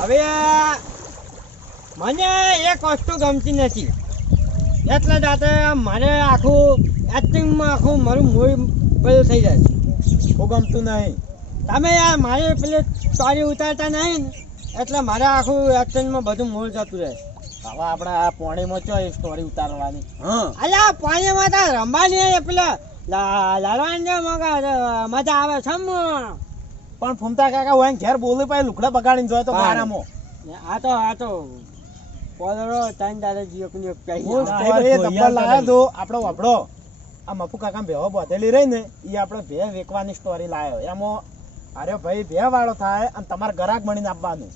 હવે મને એક વસ્તુ ગમતી નથી. એટલે જાતે મારે આખું એક્ટિંગમાં આખું મારું મૂળ પેલું થઈ જાય બહુ ગમતું નહીં. તમે યાર મારે પેલી સ્ટોરી ઉતારતા નહીં એટલે મારે આખું એક્ટિંગમાં બધું મૂળ જતું રહે હવે આપણે આ પોણીમાં ચો સ્ટોરી ઉતારવાની? હા. અલ્યા પોણીમાં તો રમવાની પેલા લા- લડવાની મગા મજા આવે છે. પણ ફૂમતા કાકા હોય ઘેર બોલે પાય લુકડા બગાડીને જોય તો હા. આ તો આ તો પોલરો ત્રણ દાદા જીવક ને હું સ્ટોરી ડબ્બા લાયા તો આપણો વાપડો. આ મફુ કાકા ભેહો બોધેલી રહી ને એ આપણે ભે વેકવાની સ્ટોરી લાવ્યો એમાં અરે ભાઈ ભે વાળો થાય અને તમારે ગરાક બનીને આપવાનું.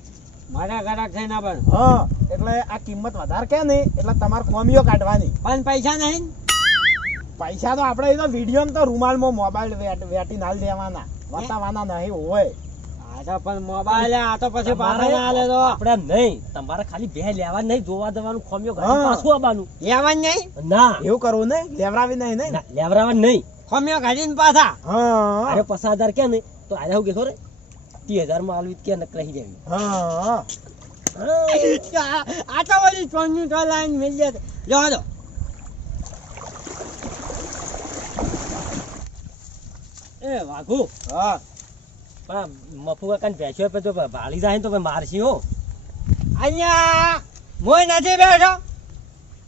મારા ગરાક થઈ ના પણ હા એટલે આ કિંમત વધારે કે નહીં? એટલે તમારે કોમીઓ કાઢવાની. પણ પૈસા નહીં પૈસા તો આપણે એ તો વીડિયો તો રૂમાલમાં મોબાઈલ વેટી નાલ દેવાના વતાવાના નહીં હોય. પણ મોબાઈલ આ તો પછી પાછા ના આલે તો આપણે નહીં. તમારે ખાલી બે લેવા નહીં જોવા દેવાનું ખોમ્યો ઘરે પાછું આવવાનું. લેવાનું નહીં? ના. એવું કરવું ને લેવડાવી નહીં ને લેવરાવા નહીં. ખમ્યો કાઢીને પાછા. હા. અરે પચાસ હજાર કે નહીં? તો આજે હું રે ત્રીસ હજારમાં આલવી કે નકરાઈ જવી? હા. આ તો બધી ચોન્યું તો લાઈન મિલ જાય જવા દો એ વાઘુ. હા. પણ મફુ કાકા ભેંસો પે તો ભાળી જાય ને તો મારશી હો. અહીંયા મોય નથી બેઠો?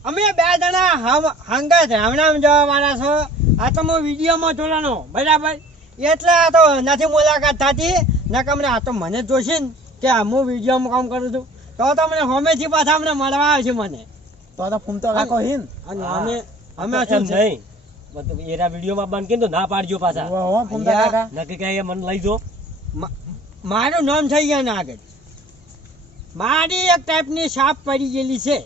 અમે બે જણા હમ- હંગાત હમણાં જવા વાળા છો. આ તો હું વિડીયોમાં જોડાનો બરાબર? એટલે આ તો નથી મુલાકાત થતી. નકમને આ તો મને જોશે ને કે આ હું વિડીયોમાં કામ કરું છું. તો તો મને હોમેથી પાછા અમને મળવા આવશે મને. તો તો ફૂમતો રાખો હિન. અને અમે અમે શું નહીં. મતલબ વીડિયો માં બંધ તો ના પાડજો પાછા. હો હો ફૂમતા કાકા. નક્કી કહે મને લઈ જો. મારું નામ થઈ ગયા ના આગળ મારી એક ટાઈપની સાપ પડી ગયેલી છે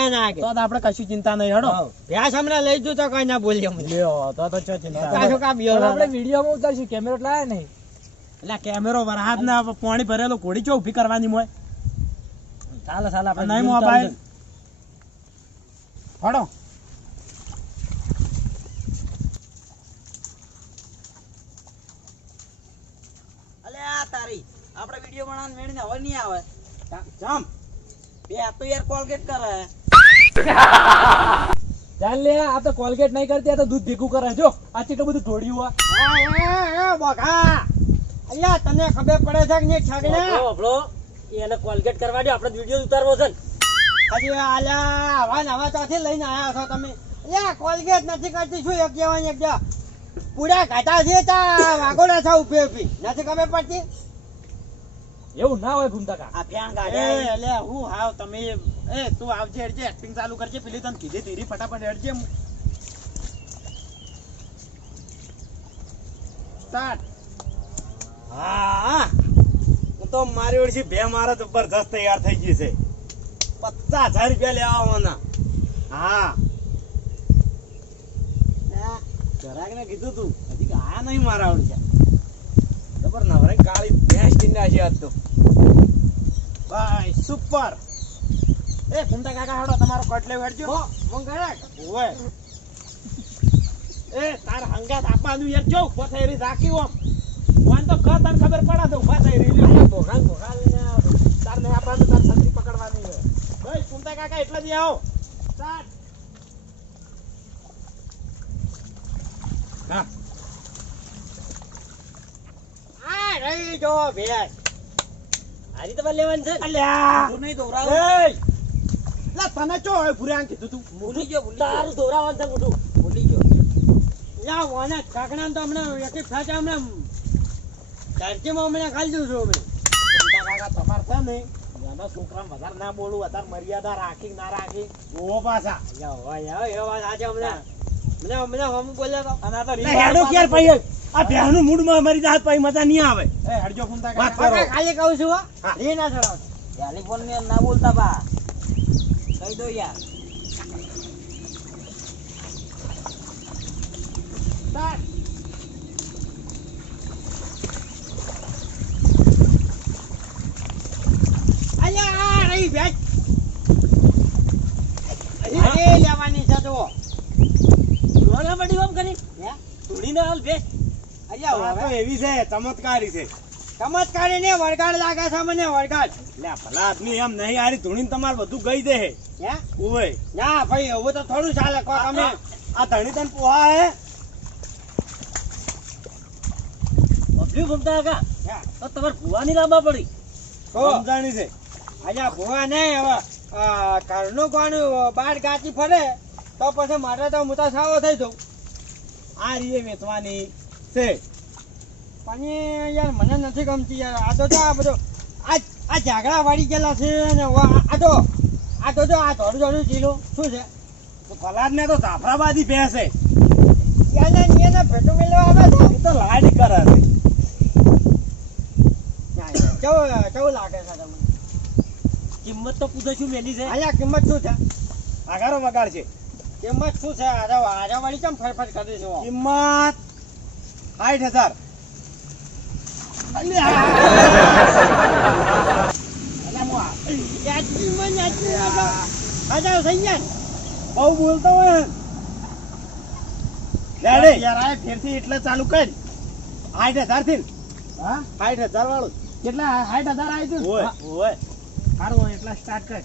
એના આગળ તો આપણે કશું ચિંતા નહીં હડો. ભ્યાસ હમણાં લઈ જુ તો કઈ ના બોલીએ લ્યો તો તો ચો ચિંતા પાછું કાં બીયો પણ આપણે વિડીયોમાં ઉતારશું કેમેરો લાયા નહીં. એટલે કેમેરો વરહાદ ના પાણી ભરેલો ઘોડી ચો ઊભી કરવાની મોય? ચાલો ચાલે આપણે નહીં મોબાઈલ હડો અલે આ તારી. આપણે વીડિયો બનાવવાનું મેળીને હવે નહીં આવે. જમ. બે આ તો યાર કોલગેટ કરે. ચાલ લે આ તો કોલગેટ નહીં કરતી આ તો દૂધ ભેગું કરે. જો આ ચેટલું બધું ઢોળ્યું આ એ બોખા અલ્યા તને ખબર પડે છે કે નહીં છગને? એને કોલગેટ કરવા દો આપણે વીડિયો ઉતારવો છે ને. હજી આલ્યા આવા નવા ચોથી લઈને આયા છો તમે. અલ્યા કોલગેટ નથી કરતી શું એક જવાની એક પૂરા ઘાટા છે તા વાગોડા છે ઊભી ઊભી નથી ખબર પડતી? એવું ના હોય ઘૂમતા કા આ ફેણ એ ગાડે એટલે હું હાવ તમે એ તું આવજે હેડજે એક્ટિંગ ચાલુ કરજે પેલી તને કીધી ધીરી ફટાફટ હેડજે. સ્ટાર્ટ હા હું તો મારી ઓળખી બે મારા જબરદસ્ત તૈયાર થઈ ગઈ છે. પચાસ હજાર રૂપિયા લેવા આવવાના. હા. જરાક ને કીધું તું હજી આયા નહીં મારા ઓળખ્યા જબર નવરે કાળી ભેંસ કિન્ને છે આજ તો. ભાઈ સુપર એ કુંતા કાકા હાડો તમારો કટ લે વેડજો. હો મંગળાક ઓય. એ તાર હંગાત આપવાનું યાર જો ઊભો થઈ રહી રાખી ઓમ. વાન તો કર તને ખબર પડે તો ઊભા થઈ રહી. લ્યો ભોગાન ભોગાન તાર ને આપવાનું તાર સંધી પકડવાની છે. ભાઈ કુંતા કાકા એટલા જ આવો. સ્ટાર્ટ હા આ રહી જો ભેસ તમારે લેવાની છે? અલ્યા. તું નહીં દોરાવ. લા તને ચો હવે કીધું તું? ભૂલી ગયો ભૂલી તારું દોરાવાનું છે મોટું ભૂલી ગયો. વાના કાકડા તો હમણાં એક ખાતે હમણાં ધરતીમાં હમણાં ખાલી દઉં છું અમે. તમાર છે ને નાના છોકરા વધારે ના બોલું વધારે મર્યાદા રાખી ના રાખી. ઓ પાછા. આજે હમણાં. ના ચડાવ ટેલિફોન ને ના બોલતા બા. કહી દો યાર. એ લેવાની છે તો કરી? હાલ તો એવી છે ચમત્કારી છે. ચમત્કારી ને વળગાડ લાગે છે મને વળગાડ. લે ભલા આદમી એમ નહીં આરી ધૂણી તમારે બધું ગઈ દે હે. હે? ના ભાઈ એવું તો થોડું ચાલે કોક અમે આ ધણી તને પોહા હે? બબલ્યું ગુમતા તો તમારે ભૂવાની લાંબા પડી. સમજાણી છે. અહીંયા ભુવા નહીં હવે ઘરનું કોનું બાર ગાતી ફરે? તો પછી મારે તો હું સાવો થઈ જવું આ રીએ વેચવાની છે. પણ યાર મને નથી ગમતી યાર. આ તો આ બધો આ આ ઝાગડા વાળી ગયેલા છે ને આ તો આ તો જો આ થોડું થોડું ચીલું. શું છે? તો ફલાદ ને તો જાફરાબાદી બેસે એને એને ભેટું મેળવા આવે છે તો લાડ કરે છે. કેવું કેવું લાગે છે તમને? કિંમત તો પૂછો શું મેલી છે. અહીંયા કિંમત શું છે? આગારો વગાડ છે કિંમત શું છે? આજે આરે વાળી કેમ ફરફર કરી છે? કિંમત સાઠ હજાર. બહુ બોલતો હોય યાર આ ફેરથી એટલે ચાલુ કર. સાઠ હજારથી હા? સાઠ હજાર વાળું. કેટલા? સાઠ હજાર આવી તું. ઓય સારું એટલા સ્ટાર્ટ કર.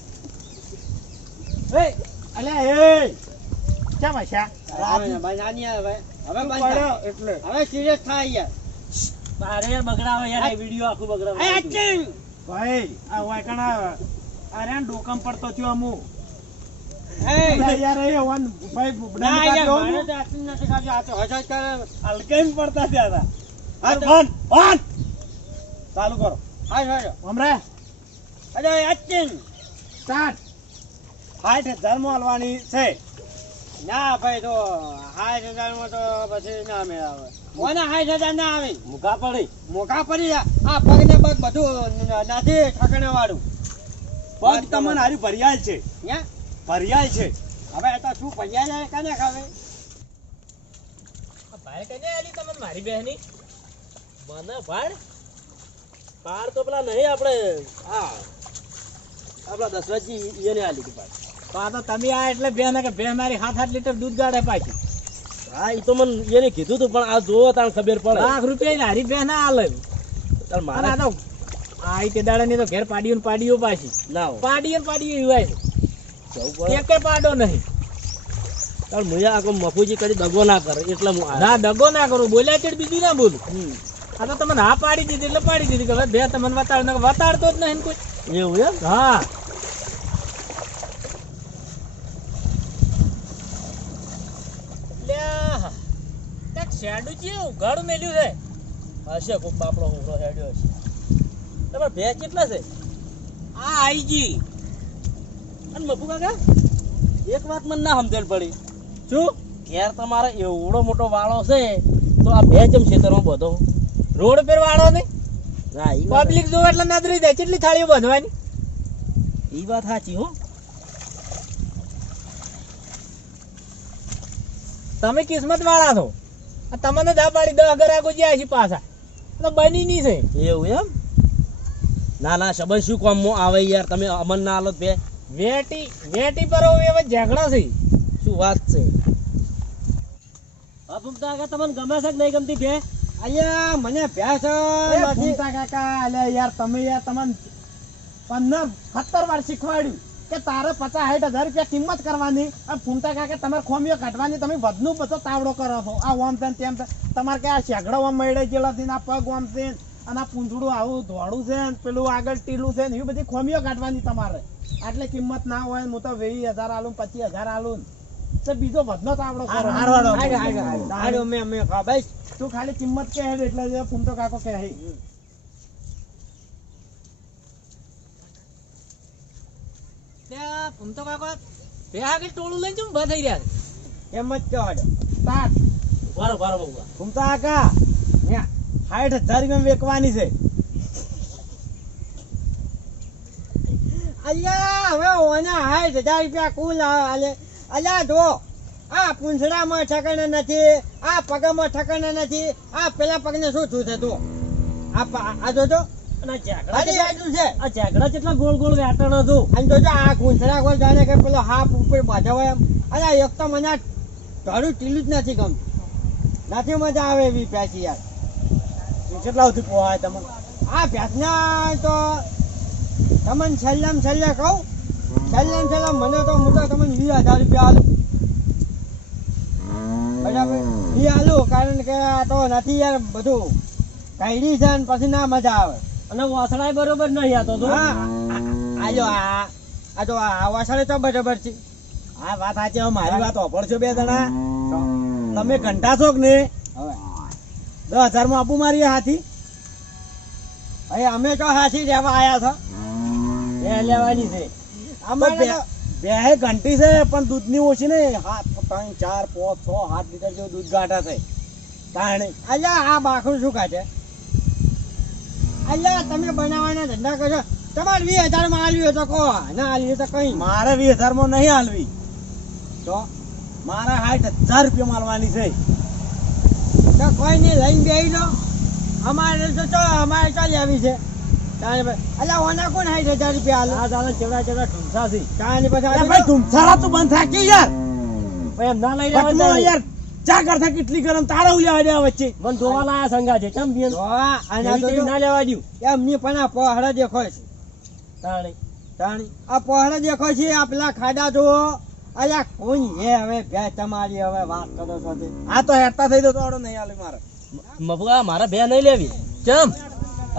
અલ્યા એ. કેમ હશા હવે ભાઈ નાની આવે હવે બંધ એટલે. હવે સિરિયસ થાય યાર. અરે બગડાવે યાર આ વીડિયો આખું બગડાવે. ભાઈ આ વાકણા અરે ડોકમ પડતો થયો અમુ ચાલુ કરો. હજારમાં હાલવાની છે. ના ભાઈ તો હાથ હજારમાં તો પછી ના મેળ આવે કોને હાઠ હજાર ના આવે? મુકા પડી. મોકા પડી આ પગ ને પગ બધું ન- નથી ઠકણે વાળું પગ તમને હારી ભરિયાલ છે? ભરિયાલ છે. હવે આ તો શું ભરિયાલ કને ખાવે? ભાઈ કને આલી તમને મારી બહેની. મને ભાડ પાર તો પેલા નહીં આપણે હા. આપણા દશરથજી એને આલી હતી પાડ તો આ તો તમે આ એટલે બે ને કે બે મારી સાત આઠ લીટર દૂધ ગાડે પાછી. હા એ તો મને એને કીધું તું પણ આ જોવો તાણ ખબર પડે. લાખ રૂપિયા હારી બે ના હાલે તાર મારા તો આ તે દાડા ની તો ઘેર પાડીઓ ને પાડીઓ પાછી. ના પાડીઓ ને પાડીઓ એવાય છે. એકે પાડો નહીં. તાર મુયા આખો મફુજી કરી દગો ના કરે એટલે હું ના દગો ના કરું બોલ્યા ચડ બીજું ના બોલું. આ તો તમને હા પાડી દીધી એટલે પાડી દીધી કે બે તમને વતાડ વતાડતો જ નહીં કોઈ. એવું એમ? હા લ્યા, છે ઉઘાડું મેલ્યું છે? હશે કોક બાપડો હોકરો હેડ્યો હશે તમારે ભેંસ કેટલા છે? આ આઈજી. અને મફુ કાકા? એક વાત મને ના સમજણ પડી. શું? ઘેર તમારે એવડો મોટો વાળો છે તો આ બે ચમ ખેતરમાં બધો. રોડ પર વાળો ને? હા ઈ વાત પબ્લિક જોવે એટલે નજરી દે કેટલી થાળીઓ બાંધવાની? ઈ વાત સાચી હો. તમે કિસ્મત વાળા છો. તમને દા પાડી દસ આગો જ્યાં છે પાછા. તો બની નહીં છે. એવું એમ? ના ના સંબંધ શું કામમાં આવે યાર તમે અમન ના આલો બે. વેટી વેટી પર હવે ઝઘડા છે. શું વાત છે? હા ભૂમતા કાકા તમને ગમે છે કે નહીં ગમતી બે અહીંયા મને ભેંસ નથી. કાકા અલે યાર તમે યાર તમને પંદર સત્તર વાર શીખવાડ્યું. કે તારે પચાસ સાઠ હજાર રૂપિયા કિંમત કરવાની અને ફૂમતા કાકા તમારે ખોમીઓ કાઢવાની તમે વધનું બધો તાવડો કરો છો. આ ઓમ તેમ છે તમારે કે આ શેગડો ઓમ મળે ગયેલા છે આ પગ ઓમ છે અને આ પૂંછડું આવું ધોળું છે ને પેલું આગળ ટીલું છે ને એવી બધી ખોમીઓ કાઢવાની તમારે. આટલે કિંમત ના હોય હું તો વીસ હજાર આલું પચીસ હજાર આલું તો બીજો વધનો તાવડો કરો. તું ખાલી કિંમત કે એટલે ફૂમતો કાકો કે હે તો કાકો બે આગળ ટોળું લઈને ચમ થઈ રહ્યા એમ જ કહો છો. સ્ટાર્ટ વારો વારો બહુ તો કાકા હાઈઠ હજાર રૂપિયા વેકવાની છે. અલ્યા હવે ઓને હાઠ હજાર રૂપિયા કુલ આલે અલ્યા જો આ પૂંછડામાં ઠકણ નથી આ પગમાં ઠકણ નથી આ પેલા પગને શું થયું છે તું? આ આ જોજો. અને આ ઝાકડા હારી કેટલા- બાજુ છે. આ ઝાકડા કેટલા ગોળ ગોળ વેટણ હતું. અને જોજો આ પૂંછડા કોઈ જાણે કે પેલો હાફ ઉપર બાંધ્યો હોય એમ. અલ્યા એક તો મને આ ટીલું જ નથી ગમતું. નથી મજા આવે એવી પેસી યાર. કેટલા સુધી પોહાય તમે આ ભેંસના તો તમને છેલ્લા કહું. છેલ્લે છેલ્લા મને તો મોટા તમને વીસ હજાર રૂપિયા આલું. બરાબર? વી આલું કારણ કે આ તો નથી યાર બધું. કાઢી છે ને પછી ના મજા આવે. અને વાસણાય બરોબર નહીં આ તો જો. આ જો આ આ તો આ વાસણે તો બરાબર છે. આ વાત સાચી હવે મારી વાત વાપરશો બે જણા. તમે ઘંટા છો કે ને હવે. દસ હજારમાં આપું મારી હાથી. હવે અમે તો હાથી લેવા આયા છો. બે લેવાની છે. અમારે બે ઘંટી છે પણ દૂધની ઓછી ને હાથ ત્રણ ચાર પાંચ છ હાથ લીટર જેવું દૂધ ગાંઠા છે. કારણ અલ્યા આ બાખરું શું કાઢે અલ્યા તમે બનાવવાના ધંધા કરો તમારે વીસ હજારમાં હોય તો કહો. ના આલ્યું તો કઈ મારે વીસ હજારમાં નહીં હાલવી તો? મારે સાઠ હજાર રૂપિયા માલવાની છે. તો કોઈ નહીં લઈને બેસી લો. અમારે તો ચો અમારે ચાલી આવી છે. અલ્યા ઓના કોણ સાઠ હજાર રૂપિયા આલે? આ દાદા ચેવડા ચેવડા છે. પછી તું બંધ થાકી યાર એમ ના લઈ યાર. ચા કરતા કેટલી ગરમ તારા ઉલ્યા હડ્યા વચ્ચે. મને જોવા લાયા સંગા છે. ચમ બેન? આ આના તો ના લેવા દ્યું એમની પણ આ પહાડા દેખાય છે. તાણી. તાણી. આ પહાડા દેખાય છે આ પેલા ખાડા જો. અલ્યા કોણ હે હવે? બે તમારી હવે વાત કરો છો આ તો હેરતા થઈ તો તોડો નહીં આલે મારે. મફગા મારા બે નહીં લેવી. ચમ?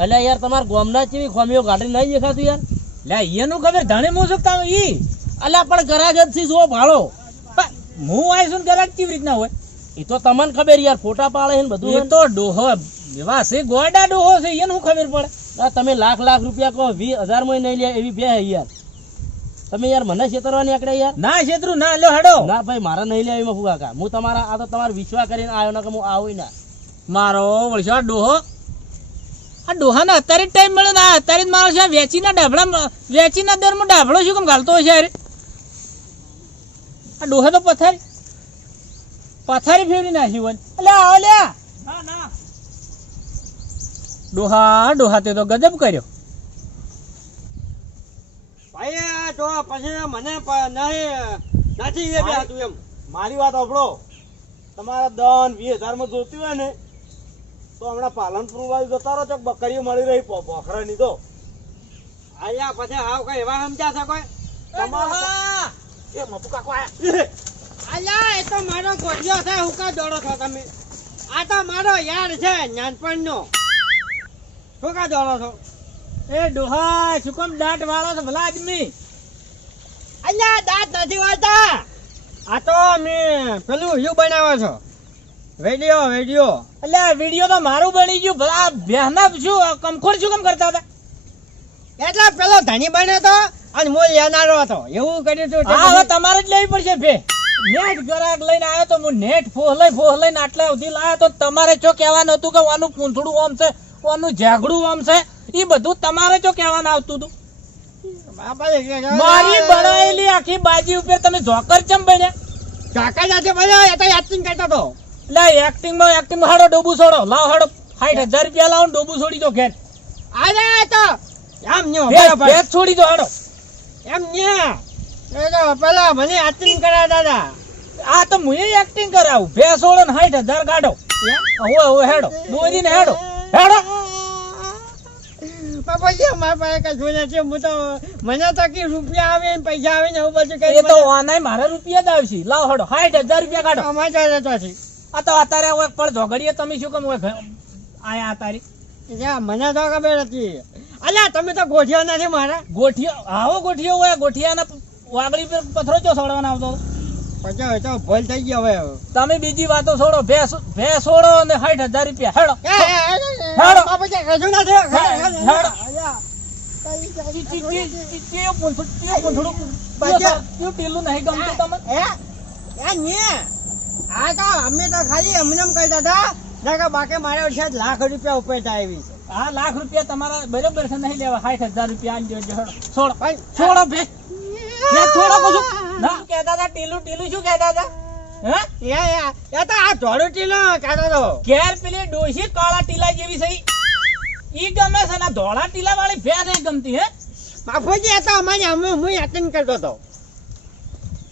અલ્યા યાર તમાર ગોમના ચીવી ખોમીઓ ગાડી નહીં દેખાતું યાર. લે એનું ખબર ધણે હું શકતા ઈ. અલ્યા પણ ગરાગ જ છે જો ભાળો. પણ હું આવીશું ગરાગ કેવી રીતના હોય? એ તો તમને ખબર યાર ફોટા પાડે છે ને બધું. એ તો ડોહો એવા છે ગોડા ડોહો છે એને શું ખબર પડે. તમે લાખ લાખ રૂપિયા કહો વીસ હજારમાં નહીં લે એવી બે યાર. તમે યાર મને છેતરવાની આકડે યાર? ના છેતરું ના લ્યો હડો. ના ભાઈ મારા નહીં લે એમાં ફુગા કા. હું તમારા આ તો તમારો વિશ્વાસ કરીને આવ્યો ના કે હું આવું ના. મારો વળશો ડોહો. આ ડોહાને અત્યારે જ ટાઈમ મળે ને અત્યારે જ મારો છે વેચીના ડાભડા વેચીના દરમાં ડાભડો શું કેમ ગાલતો હશે અરે આ ડોહે તો પથારી. પથારી ફેરવી નાખી હોય. એટલે આવો લ્યા ડોહા ડોહા તે તો ગજબ કર્યો. ભાઈ આ તો પછી મને નહીં નથી એ બે હતું એમ. મારી વાત આપણો તમારા દન વીસ હજારમાં જોતી હોય ને તો હમણાં પાલનપુર બાજુ જતા રહો તો બકરીઓ મળી રહી પોખરાની તો. આયા પછી આવ કઈ એવા સમજ્યા છે કોઈ? તમારા એ મપુ કાકો આયા. અલ્યા એ તો મારો ગોઠિયો છે હું કા દોડો છો તમે? આ તો મારો યાર છે નાનપણનો. શું કા દોડો છો? એ ડોહા શું કેમ દાંત વાળો છે ભલા આદમી? અલ્યા દાંત નથી વાળતા. આ તો મે પેલું યુ બનાવો છો. Video video. એટલે વીડિયો તો મારું બની ગયું ભલા બેહના શું કમખોર શું કેમ કરતા હતા? એટલે પેલો ધણી બન્યો હતો અને હું લેનારો હતો. એવું કર્યું હતું હા હવે તમારે જ લેવી પડશે ભે. નેટ ગરાક લઈને આવ્યો તો હું નેટ ફોહલાઈ ફોહલાઈને આટલા સુધી લાવ્યો તો તમારે જો કહેવાનું હતું કે ઓનું પૂંછડું આમ છે ઓનું ઝાગડું આમ છે? એ બધું તમારે જો કહેવાનું આવતું હતું? મારી બનાવેલી આખી બાજી ઉપર તમે જોકર ચમ બન્યા કાકા જાતે બધા એ તો એક્ટિંગ કરતો તો લે એક્ટિંગમાં એક્ટિંગ હાડો ડોબુ છોડો. લાવ હાડો. સાઠ હજાર રૂપિયા લાવો ડોબુ છોડી દો ઘેર. એ તો એમ ન્યો છોડી દો હાડો. એમ ન્યા. પેલા મને એક્ટિંગ કરા દાદા. આ તો હું એક્ટિંગ કરાવું. ભેસ ઓળો ને સાઠ હજાર કાઢો. હવે હવે હેડો. દોરીને હેડો. હેડો. બાપાજી અમારા પાસે કઈ હું તો મને તો કે રૂપિયા આવે ને પૈસા આવે ને એવું બધું કઈ તો મારા રૂપિયા જ આવશે. લાવ હડો. સાઠ હજાર રૂપિયા કાઢો. અમારે છે. આ તો અત્યારે હવે પણ તમે શું કેમ આયા તારી. મને તો ખબર હતી. અલ્યા તમે તો ગોઠિયો નથી મારા. ગોઠિયા આવો ગોઠિયો હોય ગોઠિયાના વાગડી પર પથરો ચો સોડવાનો આવતો હવે તો ભૂલ થઈ ગયો હવે તમે બીજી વાતો છોડો ભેસ ભેસ છોડો અને 60000 રૂપિયા હેડો હેડો. બાપા કે હતા ના કે હેડો લાખ રૂપિયા ઉપર આવી આ લાખ રૂપિયા તમારા બરોબર છે નહીં લેવા સાઠ હજાર રૂપિયા છોડો છોડો ભે ભે છોડો કશું ના. કહેતા હતા? ટીલું ટીલું શું કહેતા હતા? હે? એ, એ, એ તો આ ધોળું ટીલો ઘેર પેલી ડોશી કાળા ટીલા જેવી છે. ઈ. ઈ ગમે છે ને ધોળા ટીલા વાળી ભેર નહીં ગમતી હે? બાપુજી એ તો અમારી અમે હું યાતન કરતો હતો.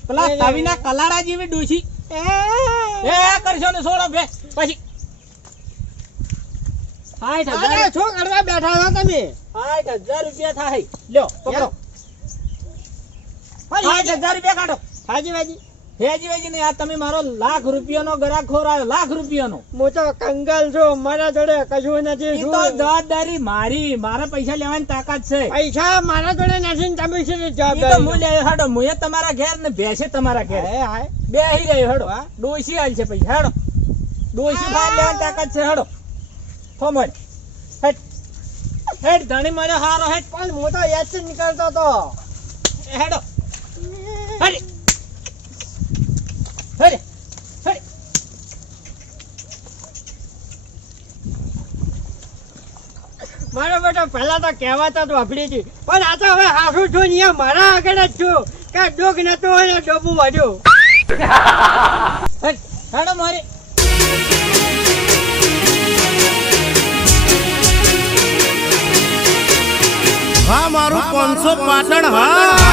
પેલા એ, એ, તવીના કલાડા જેવી ડોશી. એ, કરશો ને છોડો ફે પછી. સાઠ હજાર. શું કરવા બેઠા છો તમે? સાઠ હજાર રૂપિયા થાય. લ્યો પકડો. હા, હજાર રૂપિયા કાઢો. હાજી વાજી હેજી વેજી નહીં આ તમે મારો લાખ રૂપિયાનો ગરાક ખોરાયો લાખ રૂપિયાનો. હું તો કંગાલ છું મારા જોડે કશું નથી તો જવાબદારી મારી મારા પૈસા લેવાની તાકાત છે. પૈસા મારા જોડે નથી તમે શું જવાબદારી હું લે હેડો મુએ તમારા ઘેર ને ભેંસે તમારા ઘેર. હે, હાય. બે હી રહ્યો હેડો. ડોસી આલ છે પૈસા હેડો. ડોસી ફાઇલ લેવાની તાકાત છે હેડો. થોમડ હેડ. હેડ ધણી મને હારો હેડ. પણ હું તો યાદ નીકળતો હતો હેડો. હેડ Hadi. Hadi. મારો બેટો પહેલા તો કહેવાતા તો વાપરી હતી પણ આ તો હવે હાસુ છું ને મારા આગળ જ છું. કે ડોગ નતો હોય ડોબું વાડ્યું હેડ મારી. હા, મારું પાંચસો પાટણ, હા.